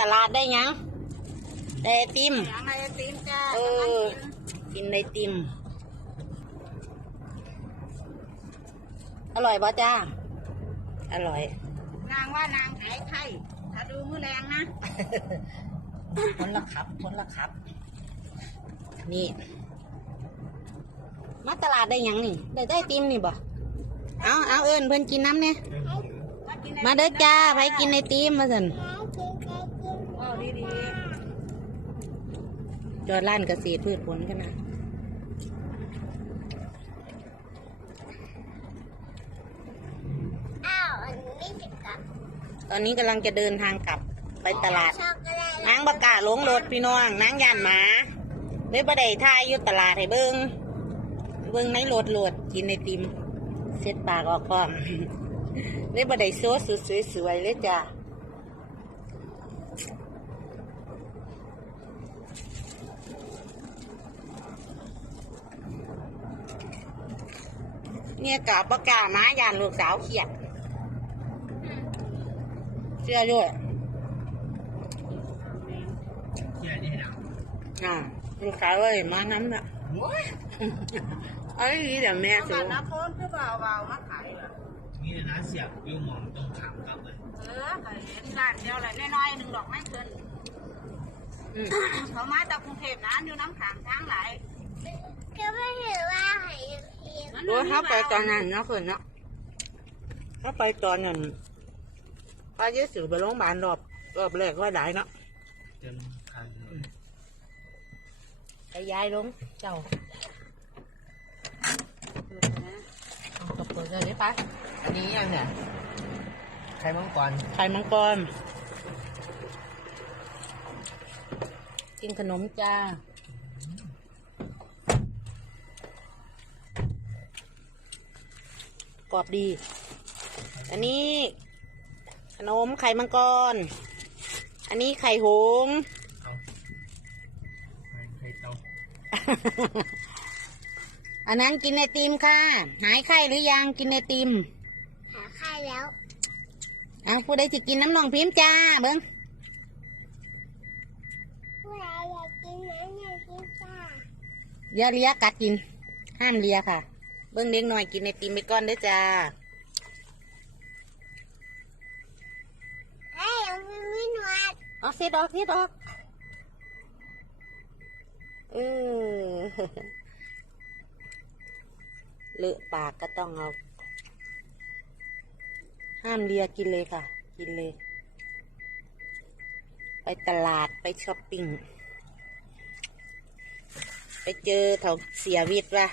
ตลาดได้หยังได้ไอติม อย่างไรตีนจ้าเออ กินไอติม อร่อยป่ะจ้า อร่อย นางว่านางหายไข้ถ้าดูมือแรงนะคนละครับคนละครับ นี่ มาตลาดได้หยังนี่ ได้ได้ไอติมนี่บ่เอาเอาเอิญเพิ่นกินน้ำเนี่ย มาเด้อจ้าไปกินไอติมมาสันโอ้ดีดี จอดร้านเกษตรพืชผลกันนะอ้าวอันนี้ไม่ติดกับตอนนี้กำลังจะเดินทางกลับไปตลาด ช็อกโกแลตนางประกาศลงรถพี่น้องนางย่านหมาเลยประเดี๋ยวทายอยู่ตลาดให้เบิงเบิงในรถรถกินไอติมเซ็ตปากออกพร้อมเลยประเดี๋ยวโซ่สุดสวยๆเลยจ้า เนี่ยกะประกาศมาย่านลูกสาวเขียดเชื่อด้วยเชื่อที่ไหนอ่าลูกค้าเอ้ยมาน้ำน่ะโอ้ยไอ้นี่เดี๋ยวแม่ๆซื้บ้าอนน้ำพ้นคือเบาเบาๆมาขายเหรอนี่นะเสียบวิวมองตรงขามกับเลยเออขายเห็นร้านเดียวเลยน้อยๆหนึ่งดอกไม้เกินอืมเขามาจากกรุงเทพนะอยู่น้ำขางทางหลาย ก็ไม่ถือว่าหายเพียงรู้ถ้าไปตอนนั้นเนาะคนเนาะถ้าไปตอนนั้นพาเยสือไปโรงพยาบาลรอบรอบแรกว่าได้เนาะเต็มคันเลยไปย้ายลงเจ้าเอากระเปิดเลยดิปะอันนี้ยังเนี่ยไข่มังกรไข่มังกรกินขนมจ้า กรอบดี อันนี้ขนมไข่มังกร อันนี้ไข่หงส์เอาไข่เตาอันนั้นกินไอติมค่ะ หายไข้หรือยังกินไอติม หาไข่แล้วเอาผู้ใดที่กินน้ำนองพิมพ์จ้าเบิ้งผู้ใดอยากกินน้ำอยากกินจ้าอย่าเลียกัดกิน ห้ามเลียค่ะ เบิ้งเด็กหน่อยกินไอติมไปก่อนเด้อจ้าเฮ้ยยังไม่มีหนวดเอาเสียดออกเสียดออกเออเลอะปากก็ต้องเอา ห้ามเลียกินเลยค่ะ กินเลย ไปตลาดไปช้อปปิ้ง ไปเจอเถาเสียวิทย์ว่ะ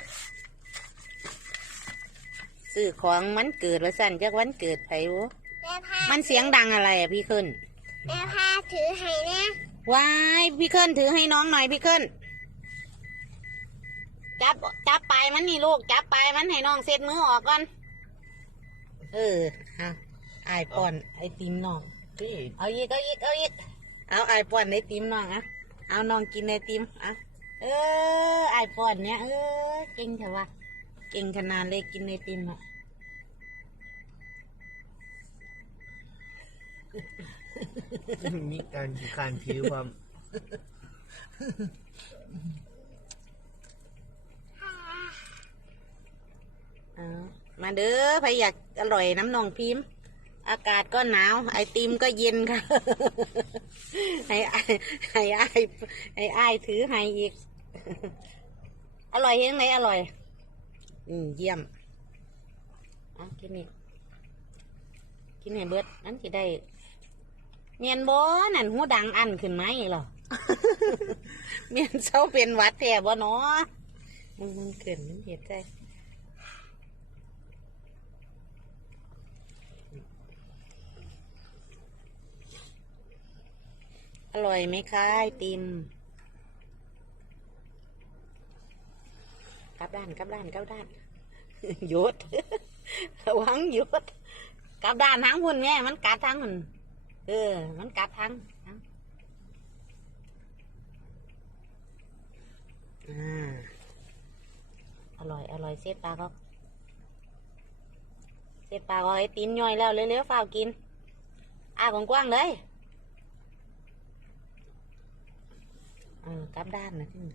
ซื้อของมันเกิดว่าสั่นจากวันเกิดไผวะแม่พามันเสียงดังอะไรอะพี่ขึ้นแม่พาถือให้นะว้ายพี่ขึ้นถือให้น้องหน่อยพี่ขึ้นจับจับปลายมันนี่ลูกจับปลายมันให้น้องเซ็ตมือออกก่อน เออฮะไอายป้อนไอติมน้อง พี่เอาอีกเอาอีกเอาอีกเอาไอายป้อนไอติมน้องอะเอาน้องกินไอติมอะเออไอายป้อนเนี่ยเออเก่งเถอะวะเก่งขนาดเลยกินไอติมอะ มีการการถือความเอามาเด้อใครอยากอร่อยน้ำนองพิมพ์ อากาศก็หนาว ไอติมก็เย็นค่ะ ให้อ้ายให้ไอให้ไอถือให้อีก อร่อยยังไงอร่อย อืมเยี่ยมเอากินนี่กินให้เบิดนั่นจะได้ เมียนบ่นั่นหูดังอันขึ้นไหมเหรอ เมียนเศร้าเป็นหวัดแท้บ่เนาะมึงมึงขึ้นมันเหตุใจอร่อยไหมคะไอติมกลับด้านกลับด้านกลับด้านหยุดระวังหยุดกลับด้านทางหุ่นแม่มันกัดทางหุ่น เออ มันกลับทางอร่อย อร่อยเส้นปลาก็เส้นปลาก็ให้ตีนย่อยแล้วเร็วๆฝ้ากิน อ่ากว้างๆเลย เออกลับด้านนะที่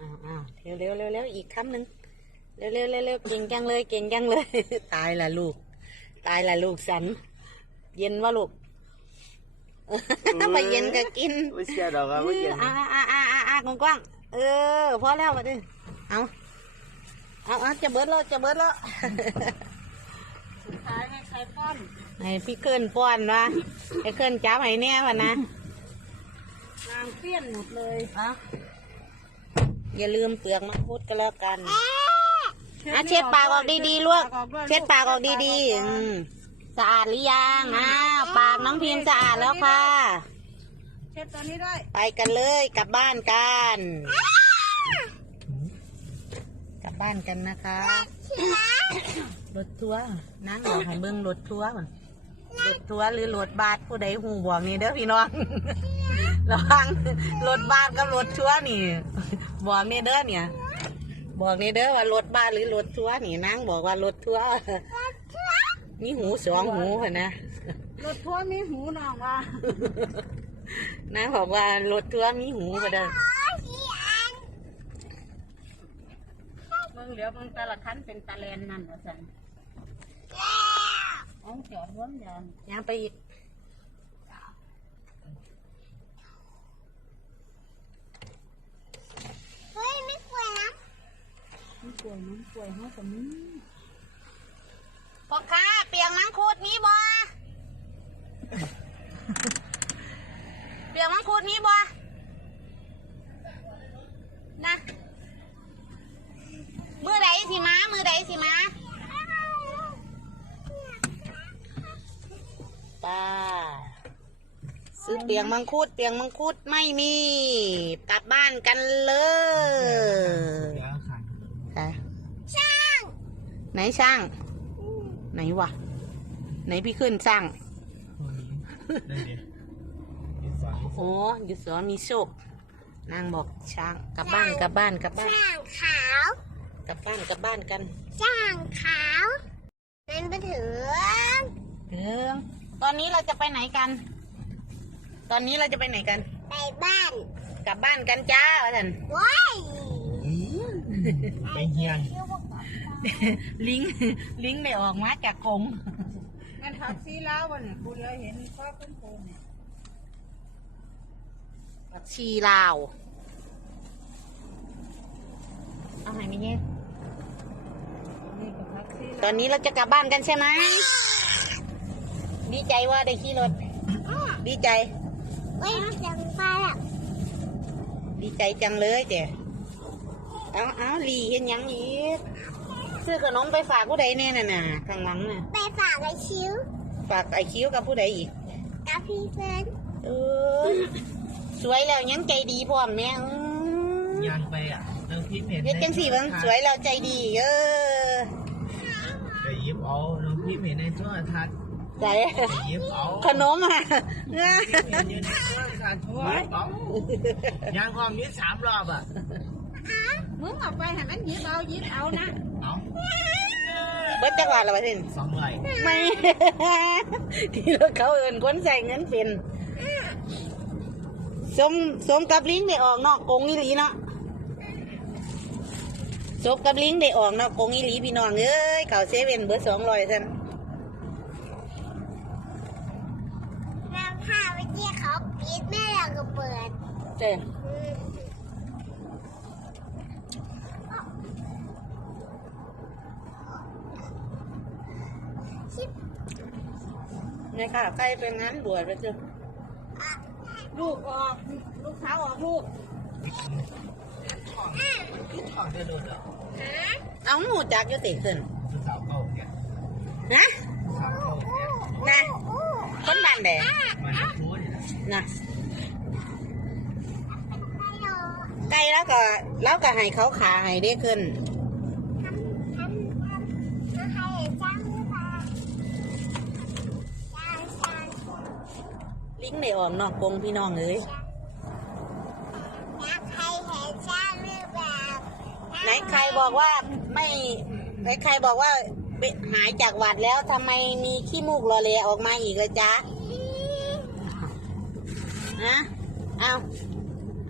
อ้าวอ้าวเร็วเร็วเร็วเร็วอีกคำหนึ่งเร็วเร็วเร็วเร็วเก่งจังเลย เก่งจังเลย ตายละลูก ตายละลูกสัน เย็นวะลูกมาเย็นก็กินไม่เชื่อหรอกครับไม่เย็นอ่าอ่าอ่าอ่าอ่ากว้างๆเออพอแล้วมาดิเอาเอาเอาจะเบิดแล้วจะเบิดแล้วสุดท้ายให้ใครป้อนให้พี่เกินป้อนวะให้เกินจับให้แน่วะนะนางเปี้ยนหมดเลยเอา อย่าลืมเปลือกมังคุดก็แล้วกันอะเช็ดปากออกดีๆลูกเช็ดปากออกดีๆอืมสะอาดหรือยังอ้าวปากน้องพิมพ์สะอาดแล้วค่ะ เช็ดตัวนี้ด้วยไปกันเลยกลับบ้านกัน กลับบ้านกันนะคะรถทัวร์นั่งบอกให้เบิ้งรถทัวร์ก่อนรถทัวร์หรือรถบัสผู้ใดหูบอกนี่เด้อพี่น้อง ระวังรถบัสกับรถทัวร์นี่ บอกนี่เด้อเนี่ย บอกนี่เด้อว่ารถบัสหรือรถทัวร์นี่นั่งบอกว่ารถทัวร์มีหูสองหูค่ะนะรถทัวร์มีหูน้องว่านางบอกว่ารถทัวร์มีหูก็ได้เมืองเหลียวเมืองตะละคันเป็นตะแลนนั่นว่าสันเอาจอดร่วมยางย่างไปอีก เฮ้ยไม่กลัวนะ มันป่วยมันป่วยเขากับนี้พ่อค้าเปียงมังคุดมีบ่เปียงมังคุดมีบ่นะมือใดสิมามือใดสิมาป้าซื้อเปียงมังคุด เปียงมังคุดไม่มี กลับบ้านกันเลย เดี๋ยวขัน ค่ะช่าง ไหนช่าง ไหนวะ ไหนพี่ขึ้นช่างได้ดิอีกสองโอ้ยุดสอนมีโชคนางบอกช่างกลับบ้านกลับบ้านกลับบ้าน ช่างขาวกลับบ้านกลับบ้านกันช่างขาวนั่นไปถึงเถิงตอนนี้เราจะไปไหนกัน ตอนนี้เราจะไปไหนกัน ไปบ้านกลับบ้านกันจ้าท่านว้ายไปเฮียน ลิงลิงได้ออกมาจากกรงงั้นทักซี่แล้ววันนี้กูเลยเห็นพ่อคุณครูเนี่ยผักชีลาว เอาไหนมีเนี่ยนี่ก็ทักซี่ตอนนี้เราจะกลับบ้านกันใช่ไหม ดีใจว่าได้ขี่รถ ดีใจเฮ้ยจังไปอะดีใจจังเลยเจ๊เอาเอาหลีเห็นหยังอีก ซื้อขนมไปฝากผู้ใดแน่น่ะน่ะข้างหลังน่ะไปฝากไอ้ชิวฝากไอคิ้วกับผู้ใดอีก กับพี่เฟิร์นเออสวยแล้วยังใจดีพร้อมแม่อื้อยังไปอะน้องพิมพ์เห็นเฮ็ดจังสี่เบังสวยแล้วใจดีเออไปหยิบเอาน้องพิมพ์เห็นในโทรทัศน์ใจไปหยิบเอาขนมอะเห็นอยู่ในโทรทัศน์หยิบเอายางความนี้สามรอบอะ มึงเอาไปให้มันหยิบเอาหยิบเอานะเอาเบิดจักหวัดละวะทินสองร้อยไม่ ที่รถเขาเอินคนใส่เงินเป็นสมสมกับลิงได้ออกนอกกรงอีหลีเนาะสมกับลิงได้ออกนอกกรงอีหลีพี่น้องเอ้ยเขาเซเว่นเบอร์สองร้อยท่านเราพาไปที่เขาปิดแม่เราก็เปิดเจ้ นี่ค่ะใกล้เป็นงานบวชไปเจ้าลูกออกลูกสาวออกลูกที่ถอดได้โดนเหรอเอาหนูจักอยู่ติขึ้นคือสาวเก่าเนี่ยนะสาวเก่าเนี่ยนะคนบ้านแดงมันจะพูดเนี่ยนะนะฮัลโหลไกลแล้วก็แล้วก็ให้เขาขาให้ได้ขึ้น ได้ออกนอกกรงพี่น้องเอ้ยอยากให้เห็นจ้างหรือเปล่าไหนใครบอกว่าไม่ไหนใครบอกว่าเป็นหายจากหวัดแล้วทำไมมีขี้มูกรอเลออกมาอีกเลยจ๊ะฮะเอา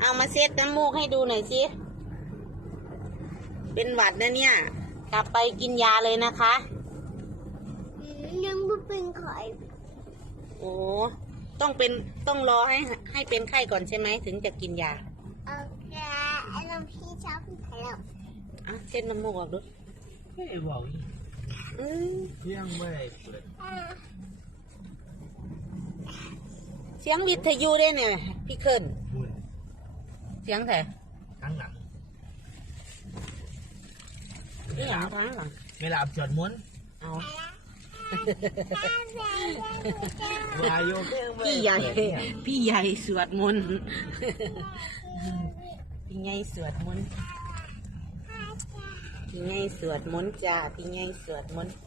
เอามาเช็ดน้ำมูกให้ดูหน่อยสิเป็นหวัดนะเนี่ย กลับไปกินยาเลยนะคะอืมยังไม่เป็นไข่โอ้ ต้องเป็นต้องรอให้ให้เป็นไข้ก่อนใช่ไหมถึงจะกินยาโอเคไอ้น้องพี่ชอบไข่แล้วอะเช็ดน้ำมูกออกดูไม่บอกอีกอืมยังไม่ได้เปิดอ่าเสียงวิทยุได้เนี่ยพี่เคินบุญเสียงแต่ทั้งหลังนี่หลังทั้งหลังเวลาจดม้วนเอา พี่ใหญ่ พี่ใหญ่สวดมนต์พี่ใหญ่สวดมนต์พี่ใหญ่สวดมนต์จ้าพี่ใหญ่สวดมนต์น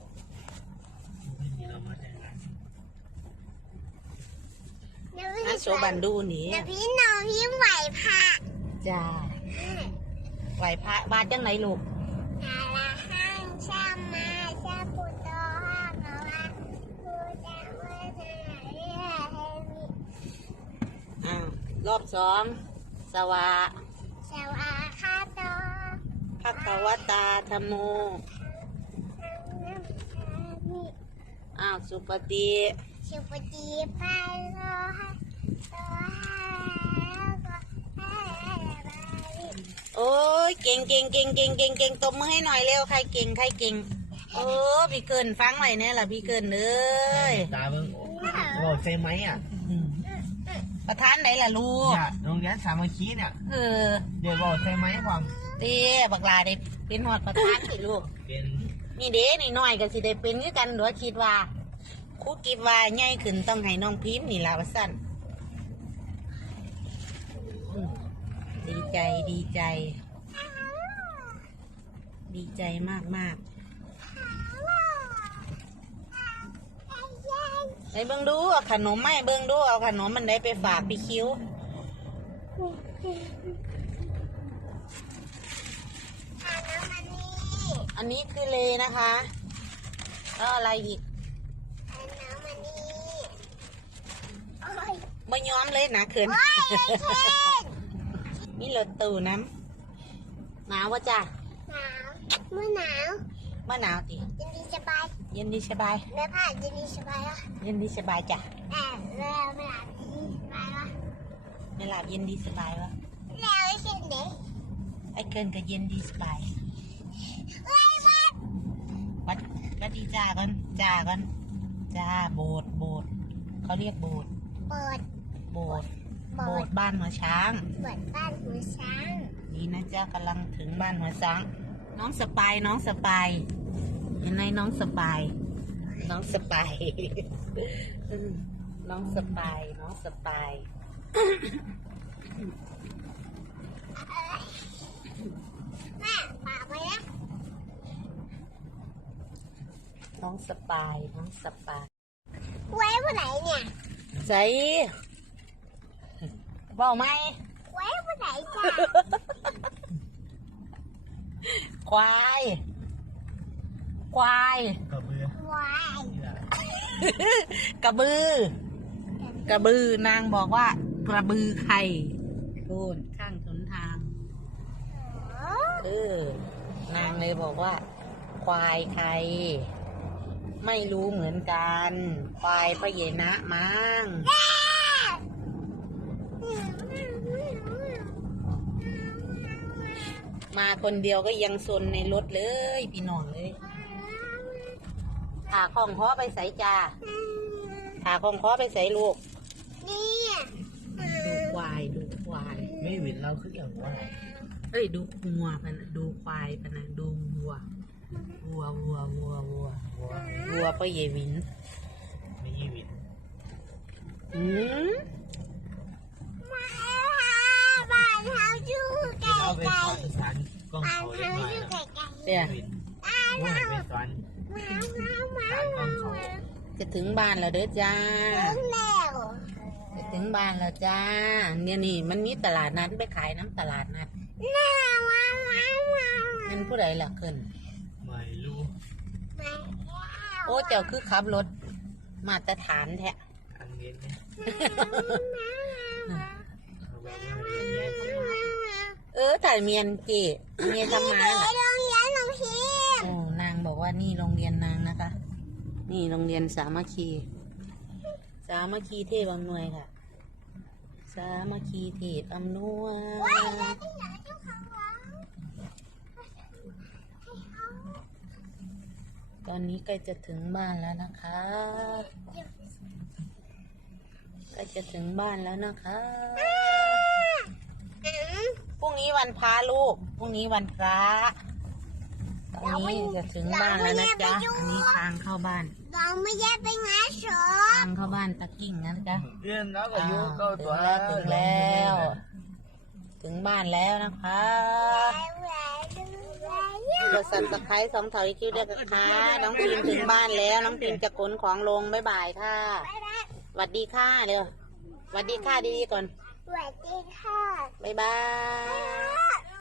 เดี๋ยวพี่อาโชบันดูนี่เดี๋ยวพี่น้องพี่ไหวพระจ้าไหวพระบาทจังไหนลูก นาละห้างชามาชาปุตโตห้างนาละปูจังเวทนาเรียเฮมิ อ้าว รอบสองสวะสวาคาโตภะคะวตาธรรมโมอ้าวสุปฏิสุปฏิปันโนหะโตหะก็ให้บาลิโอ้ยเก่งเก่งเก่งเก่งเก่งเก่งตบมือให้หน่อยเร็วใครเก่งใครเก่งโอ้พี่เกินฟังไว้เนี่ยล่ะพี่เกินเอ้ยตาเบิ่งบอกใช่ไหมอะ ประธานไหนล่ะลูก เนี่ยโรงเรียนสามัคคีเนี่ย เออเดี๋ยวบอกใช่ไหมความเต้บักลาได้เป็นหอดประธานสิลูก เป็นนี่เด้นี่น้อยก็สิได้เป็นคือกันหรือคิดว่าครูคิดว่าใหญ่ขึ้นต้องให้น้องพิมพ์นี่ล่ะว่าสั่นอืมดีใจดีใจ ดีใจมากมากๆ ไอ้เบิ่งดูเอาขนมไม่เบิ่งดูเอาขนมมันได้ไปฝากพี่คิ้วอ่านน้ำมันนี่อันนี้คือเลนะคะแล้วอะไรอีกอ่านน้ำมันนี่โอ้ยไม่ย้อมเลยนะเขินโอ้ยไอ้เคนมีรถตู้น้ำหนาววะจ้ะหนาวเมื่อหนาว ว่าหนาวติยินดีสบายเย็นดีสบายแม่ผ่านยินดีสบายละเย็นดีสบายจ้ะแต่แล้วไม่หลับยินดีสบายละไม่หลับเย็นดีสบายวะแล้วไอ้เคนเด็กไอ้เกินก็เย็นดีสบายเฮ้ยวัดวัดวัดดีจ้าก่อนจ้าก่อนจ้าโบสถ์โบสถ์เขาเรียกโบสถ์เปิดโบสถ์เปิโบดสถ์บ้านหัวช้างเปิดบ้านหัวช้างนี่นะจ้ากำลังถึงบ้านหัวช้าง น้องสปายน้องสปายเห็นไหมน้องสปายน้องสปายอืมน้องสปายน้องสปายแม่ฝากไว้นะน้องสปายน้องสปายไว้เมื่อไหร่เนี่ยใส่บอกไหมไว้เมื่อไหร่จ้ะ ควาย ควาย กระเบือไว้นี่แหละกระบือ กระบือนางบอกว่า กระบือไข่คูนข้างถนนทางเออนางเลยบอกว่า ควายใครไม่รู้เหมือนกัน ควายพระเยนะมั้ง มาคนเดียวก็ยังซนในรถเลยพี่น้องเลยถาของคอไปใส่จ้าถาของคอไปใส่ลูก นี่ดูควายดูควาย ไม่วินเราคืออย่างว่าเอ้ยดูงัวพะนะดูควายพะนะดูวัววัววัววัววัวหัววัวพ่อเยวินไม่ยี่วินอืมมาบ้าน เฮาอยู่ไกลเราไปไกลสอนสารกล้องบ้านเขาเฮาเล็กน้อยอยู่ไกลนะไกลเนี่ยวินบ้านว่าเฮาไปสอนมามาสารกล้องเขาจะถึงบ้านแล้วเด้อจ้าถึงแล้วจะถึงบ้านแล้วจ้า เนี่ยนี่มันมีตลาดนัดไปขายน้ำตลาดนัดน่ามามามามันผู้ใดล่ะเกินไม่รู้ไปแล้วโอ้เจ้าคือขับรถ มาตรฐานแท้อันเย็นเนี่ย เออถ่ายเมียนเจเมียทำมาไปน่ะโรงเรียนหลวงพี่โอ้นางบอกว่านี่โรงเรียนนางนะคะ นี่โรงเรียนสามัคคี สามัคคีเทพอำนวยค่ะ สามัคคีเทพอำนวยว้ายแล้วที่ไหนเจ้าของร้านตอนนี้ใกล้จะถึงบ้านแล้วนะคะใกล้จะถึงบ้านแล้วนะคะ พรุ่งนี้วันพระลูก พรุ่งนี้วันพระตอนนี้จะถึงบ้านแล้วนะจ๊ะอันนี้ทางเข้าบ้าน เราไม่ได้ไปงานศพทางเข้าบ้านตะกิ่งนะจ๊ะ เรียนแล้วก็อยู่ก็ถึตัวงแล้วถึงแล้ว ถึงบ้านแล้วนะคะกดสับสไครต์สองถอยคิวด้วยนะคะ น้องพิมถึงบ้านแล้ว น้องพิมจะขนของลงบ๊ายบายค่ะสวัสดีค่ะเร็วสวัสดีค่ะดีๆก่อน สวัสดีค่ะ บ๊ายบาย